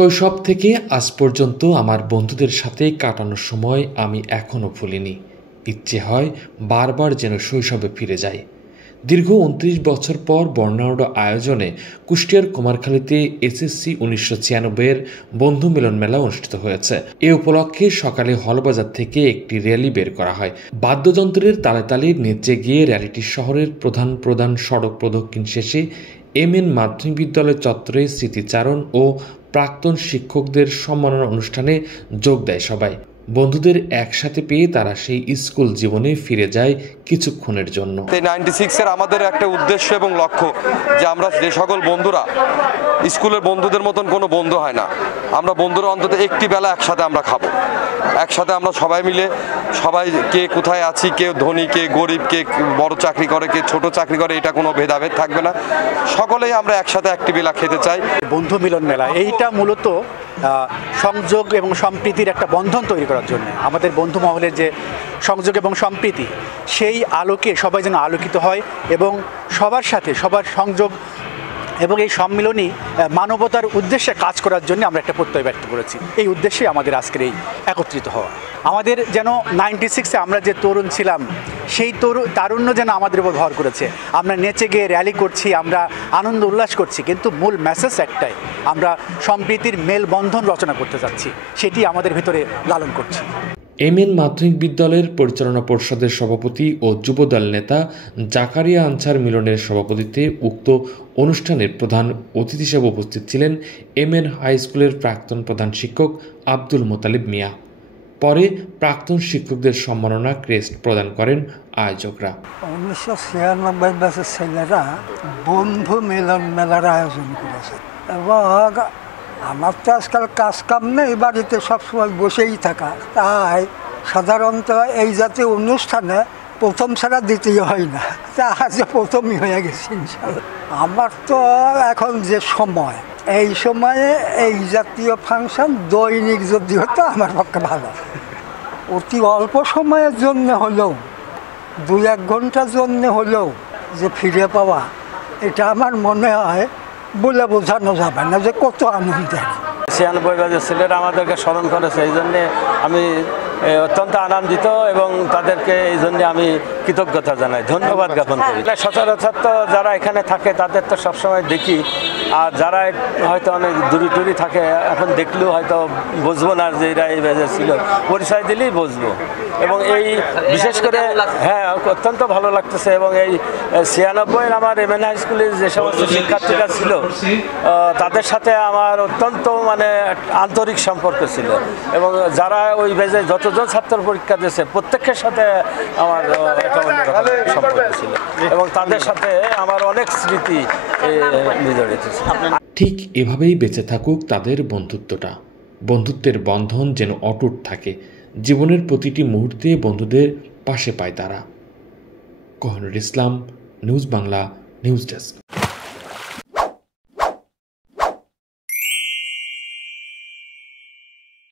শৈশব থেকে আজ পর্যন্ত আমার বন্ধুদের সাথে কাটানোর সময় আমি এখনও ভুলিনি। ইচ্ছে হয় বারবার যেন শৈশবে ফিরে যাই। দীর্ঘ ২৯ বছর পর বর্ণাঢ্য আয়োজনে কুষ্টিয়ার কুমারখালীতে এসএসসি ১৯৯৬-এর বন্ধু মিলন মেলা অনুষ্ঠিত হয়েছে। এ উপলক্ষে সকালে হলবাজার থেকে একটি র্যালি বের করা হয়। বাদ্যযন্ত্রের তালে তালে নেচে গিয়ে র্যালিটি শহরের প্রধান সড়ক প্রদক্ষিণ শেষে এমএন মাধ্যমিক বিদ্যালয় চত্বরে স্মৃতিচারণ ও প্রাক্তন শিক্ষকদের সম্মাননা অনুষ্ঠানে যোগ দেয় সবাই। বন্ধুদের একসাথে পেয়ে তারা সেই স্কুল জীবনে ফিরে যায় কিছুক্ষণের জন্য। 96-এর আমাদের একটা উদ্দেশ্য এবং লক্ষ্য যে আমরা যে সকল বন্ধুরা স্কুলের বন্ধুদের মতন কোনো বন্ধু হয় না, আমরা বন্ধুরা অন্তত একটি বেলা একসাথে আমরা খাবো, একসাথে আমরা সবাই মিলে, সবাই কে কোথায় আছি, কে ধনী কে গরিব, কে বড় চাকরি করে কে ছোট চাকরি করে, এটা কোনো ভেদাভেদ থাকবে না, সকলেই আমরা একসাথে একটি বেলা খেতে চাই। বন্ধু মিলন মেলা এইটা মূলত সংযোগ এবং সম্প্রীতির একটা বন্ধন তৈরি করার জন্য, আমাদের বন্ধু মহলের যে সংযোগ এবং সম্প্রীতি সেই আলোকে সবাই যেন আলোকিত হয় এবং সবার সাথে সবার সংযোগ এবং এই সম্মিলনী মানবতার উদ্দেশ্যে কাজ করার জন্য আমরা একটা প্রত্যয় ব্যক্ত করেছি। এই উদ্দেশ্যে আমাদের আজকের এই একত্রিত হওয়া। আমাদের যেন 96-এ আমরা যে তরুণ ছিলাম সেই তারুণ্য যেন আমাদের উপর ভর করেছে। আমরা নেচে গিয়ে র্যালি করছি, আমরা আনন্দ উল্লাস করছি, কিন্তু মূল মেসেজ একটাই, আমরা সম্প্রীতির মেলবন্ধন রচনা করতে চাচ্ছি, সেটি আমাদের ভিতরে লালন করছি। এমএন মাধ্যমিক বিদ্যালয়ের পরিচালনা পরিষদের সভাপতি ও যুবদল নেতা জাকারিয়া আনসার মিলনের সভাপতিত্বে উক্ত অনুষ্ঠানের প্রধান অতিথি হিসেবে উপস্থিত ছিলেন এমএন হাই স্কুলের প্রাক্তন প্রধান শিক্ষক আব্দুল মোতালিব মিয়া। পরে প্রাক্তন শিক্ষকদের সম্মাননা ক্রেস্ট প্রদান করেন আয়োজকরা। 1996 ব্যাচের ছেলেরা বন্ধু মিলন মেলার আয়োজন করেছে এবং আমার তো আজকাল কাজ কাম নেই, বাড়িতে সবসময় বসেই থাকা, তাই সাধারণত এই জাতীয় অনুষ্ঠানে প্রথম ছাড়া দ্বিতীয় হয় না, তা আজ প্রথমই হয়ে গেছে ইনশাআল্লাহ। আমার তো এখন যে সময়, এই সময়ে এই জাতীয় ফাংশন দৈনিক যদি হতো আমার পক্ষে ভালো। অতি অল্প সময়ের জন্য হলেও, 2-1 ঘন্টার জন্য হলেও যে ফিরে পাওয়া, এটা আমার মনে হয় বলে বোঝানো যাবে না যে কত আনন্দের। 96 ব্যাচের ছেলেরা আমাদেরকে স্মরণ করেছে, এই জন্যে আমি অত্যন্ত আনন্দিত এবং তাদেরকে এই জন্যে আমি কৃতজ্ঞতা জানাই, ধন্যবাদ জ্ঞাপন করি। সচরাচর তো যারা এখানে থাকে তাদের তো সবসময় দেখি, আর যারা হয়তো অনেক দূরে থাকে এখন দেখলেও হয়তো বুঝবো না যে এরা এই ব্যাচের ছিল, পরিচয় দিলেই বুঝবো। এবং এই বিশেষ করে হ্যাঁ অত্যন্ত ভালো লাগতেছে। এবং এই 96-এর আমার এমএন হাই স্কুলের যে সমস্ত শিক্ষার্থীরা ছিল তাদের সাথে আমার অত্যন্ত আন্তরিক সম্পর্ক ছিল এবং যারা ওই ব্যাচে যতজন ছাত্র পরীক্ষা দিয়েছে প্রত্যেকের সাথে আমার একটা অন্যরকম সম্পর্ক ছিল এবং তাদের সাথে আমার অনেক স্মৃতি জড়িত ছিল। ঠিক এভাবেই বেঁচে থাকুক তাদের বন্ধুত্বটা, বন্ধুত্বের বন্ধন যেন অটুট থাকে, জীবনের প্রতিটি মুহূর্তে বন্ধুদের পাশে পায় তারা। কোহিনুর ইসলাম, নিউজ বাংলা, নিউজ ডেস্ক।